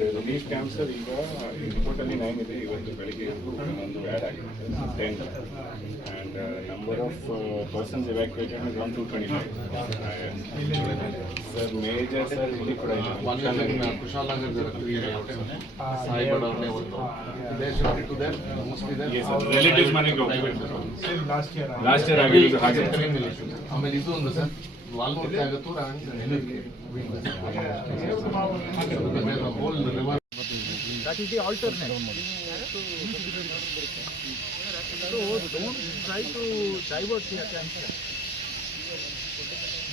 Relief ಕ್ಯಾಂಪ್ಸರ್ ಈಗ ರಿಪೋರ್ಟಲ್ಲಿ 9 ಇದೆ. ಇವತ್ತು ಬೆಳಿಗ್ಗೆ ಒಂದು ಆ್ಯಡ್ ಆಗಿದೆ 10 and number of persons evacuated is 225 sir. Major sir ಇಲ್ಲಿ ಕೂಡ ಇಲ್ಲ. ರಿಲೇಟಿವ್ಸ್ ಮನೆಗೆ ಲಾಸ್ಟ್ ಇಯರ್ ಆಗಿದ್ದು ಹಾಗೆ. ಆಮೇಲೆ ಇದು ಒಂದು sir ವಾಲ್ಮೂರ್ತಿ ಆಗತ್ತೂರ that is the alternate. So don't try to divert the attention.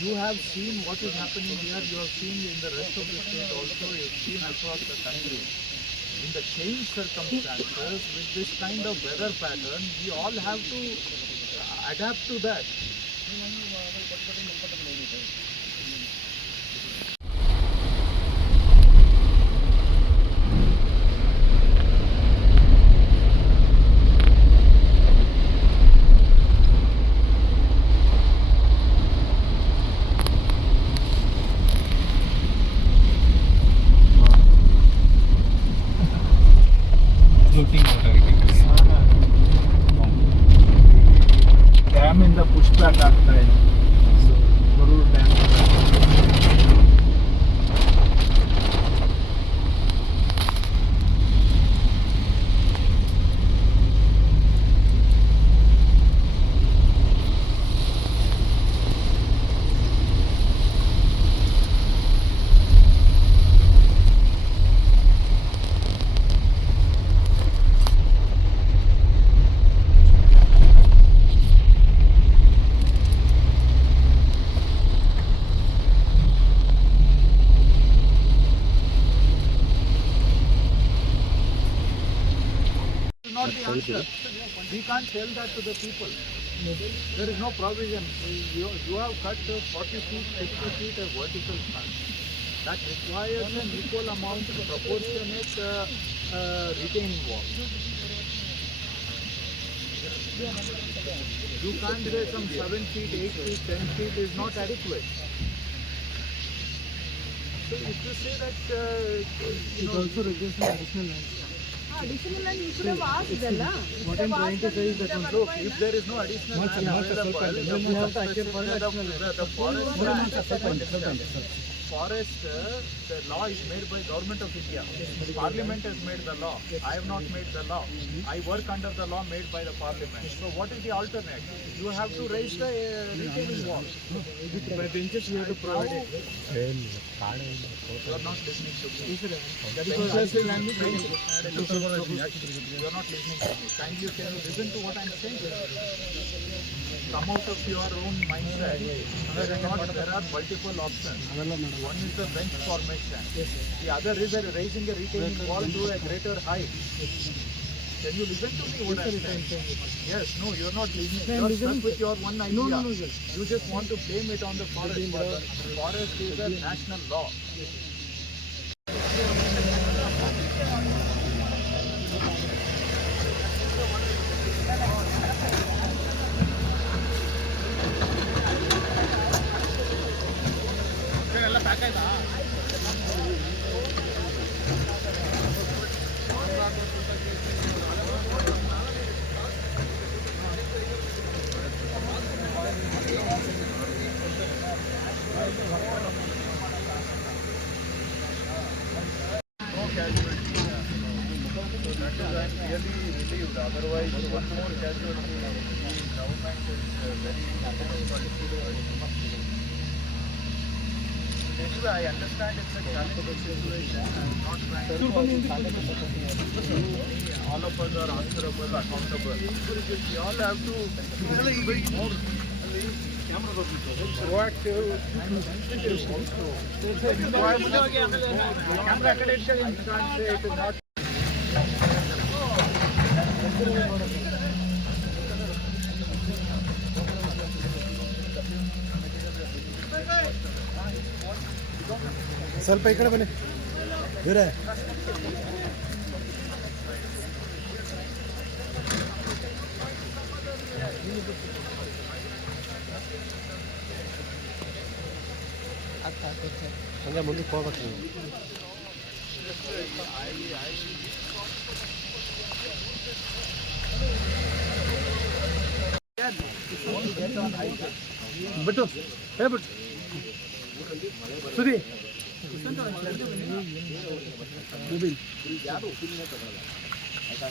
You have seen what is happening here, you have seen in the rest of the state also, you have seen across the country. In the changed circumstances, with this kind of weather pattern, we all have to adapt to that. ಡ್ಯಾಮಿಂದ push back ಆಗ್ತಾ ಇದೆ. Mururu dam not the answer. We can't tell that to the people. There is no provision. You have cut 40 feet, 50 feet of vertical cut. That requires an equal amount of proportionate retaining wall. You can't say some 7 feet, 8 feet, 10 feet is not adequate. So if you say that it also reduces additional land. Additional land you should have asked them. What I'm trying to say is that also, if there is no additional land available, then you have to actually the forest, the law is made by Government of India. Parliament has made the law. I have not made the law. I work under the law made by the Parliament. So what is the alternate? You have to raise the retaining wall. By benches you have to provide it. You are not listening to me. You are not listening to me. Kindly can you listen to what I am saying? Come out of your own mindset. There are multiple options. One is the bench formation. The other is raising a retaining wall to a greater height. Can you listen to me what I am saying? Yes, no, you are not listening. You are stuck with your one idea. No, you just want to blame it on the forest. Forest is a national law. Otherwise, one more casualty. Government is very anyway, I understand it's a challenging situation. I'm not trying to all of us are answerable, accountable. We all have to be more proactive and sensitive also. Camera accreditation, you can't say it is not. ಸ್ವಲ್ಪ ಈ ಕಡೆ ಬನ್ನಿ ಇವರೇ ಹಂಗೆ ಮುಂದಕ್ಕೆ ಹೋಗ್ಬೇಕು. ಬಿಟ್ಟು ಹೇಳ್ಬಿಟ್ಟು ಸುದಿ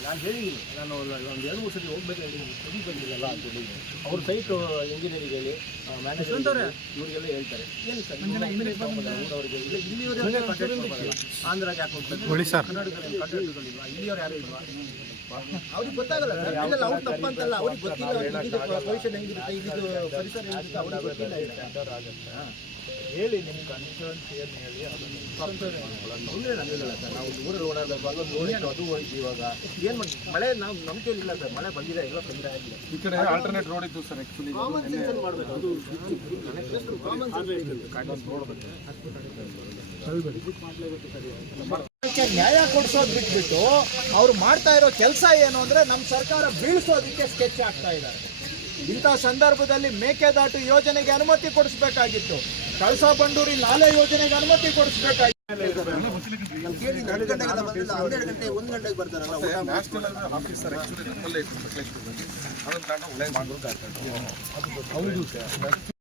ನಾನು ಹೇಳಿದ್ದೀನಿ, ನಾನು ಒಂದು 2-3 ಸತಿ ಹೋಗ್ಬೇಕಾಗಿದ್ದೀನಿ, ಸರಿ ಬಂದಿಲ್ಲ ಅಂತೇಳಿ ಅವ್ರ ಸೈಟ್ ಇಂಜಿನಿಯರಿಂಗ್ ಹೇಳಿ ಮ್ಯಾನೇಜ್ಮೆಂಟ್ ಇವರಿಗೆಲ್ಲ ಹೇಳ್ತಾರೆ ಏನು ಸರ್ ಊರವರಿಗೆ ಇಲ್ಲಿಯವರೇ ಆಂಧ್ರಾಗೆ ಯಾಕೆ ಹೋಗ್ತಾರೆ ಕನ್ನಡದಲ್ಲಿ ಕಾಂಟ್ರಾಕ್ಟ್ಗಳಿಲ್ವಾ ಇಲ್ಲಿಯವ್ರು ಯಾರು ಇಲ್ವಾ ಅವ್ರಿಗೆ ಗೊತ್ತಾಗಲ್ಲ ಸರ್. ಇಲ್ಲ ಅವ್ರು ತಪ್ಪಂತಲ್ಲ, ಅವ್ರಿಗೆ ಗೊತ್ತಿಲ್ಲ ಪೊಸಿಷನ್ ಹೆಂಗಿರುತ್ತೆ, ಇಲ್ಲಿದು ಪರಿಸರ ಹೆಂಗಿರುತ್ತೆ ಅವ್ರಿಗೆ ಗೊತ್ತಿಲ್ಲ. ಹೇಳಿ ನಿಮ್ಮ ಕನ್ಸರ್ನ್ಸ್ ಏನು ಹೇಳಿ ಅದನ್ನು ತೊಂದರೆ ನಮಗಿಲ್ಲ ಸರ್. ನಾವು ಊರಲ್ಲಿ ಓಡಾಡಬೇಕು, ಅಲ್ಲೊಂದು ಓಡಿಟ್ಟು ಅದು ಹೋಯ್ತು. ಇವಾಗ ಏನು ಮಾಡಿ ಮಳೆ ನಾವು ನಂಬಿಕೆ ಇಲ್ಲ ಸರ್. ಮಳೆ ಬಂದಿದೆ, ಎಲ್ಲ ತೊಂದರೆ ಆಗಿಲ್ಲ. ಈ ಕಡೆ ಆಲ್ಟರ್ನೇಟ್ ರೋಡ್ ಇತ್ತು ಸರ್ ಆ್ಯಕ್ಚುಲಿ. ಕಾಮನ್ ಸೆನ್ಸ್ ಮಾಡಬೇಕು, ಅದು ಕಾಮನ್ ಸೆನ್ಸ್. ನ್ಯಾಯ ಕೊಡಿಸೋದು ಬಿಟ್ಬಿಟ್ಟು ಅವ್ರು ಮಾಡ್ತಾ ಇರೋ ಕೆಲಸ ಏನು ಅಂದ್ರೆ ನಮ್ಮ ಸರ್ಕಾರ ಬೀಳಿಸೋದಕ್ಕೆ ಸ್ಕೆಚ್ ಆಗ್ತಾ ಇದ್ದಾರೆ. ಇಂಥ ಸಂದರ್ಭದಲ್ಲಿ ಮೇಕೆದಾಟು ಯೋಜನೆಗೆ ಅನುಮತಿ ಕೊಡಿಸಬೇಕಾಗಿತ್ತು, ಕಳಸಾ ಬಂಡೂರಿ ನಾಲೆ ಯೋಜನೆಗೆ ಅನುಮತಿ ಕೊಡಿಸಬೇಕಾಗಿತ್ತು. 12 ಗಂಟೆ 1 ಗಂಟೆಗೆ ಬರ್ತಾರಲ್ಲ ನ್ಯಾಷನಲ್ ಆಫೀಸರ್ ಆ್ಯಕ್ಚುಲಿ ನಮ್ಮಲ್ಲೇ ಇತ್ತು ಸಕಲೇಶ್ಪುರದಲ್ಲಿ. ಅದನ್ನು ತಾಂಡು ಉಳೇ ಮಾಡ್ಬೇಕಾಗ್ತದೆ. ಹೌದು ಸರ್.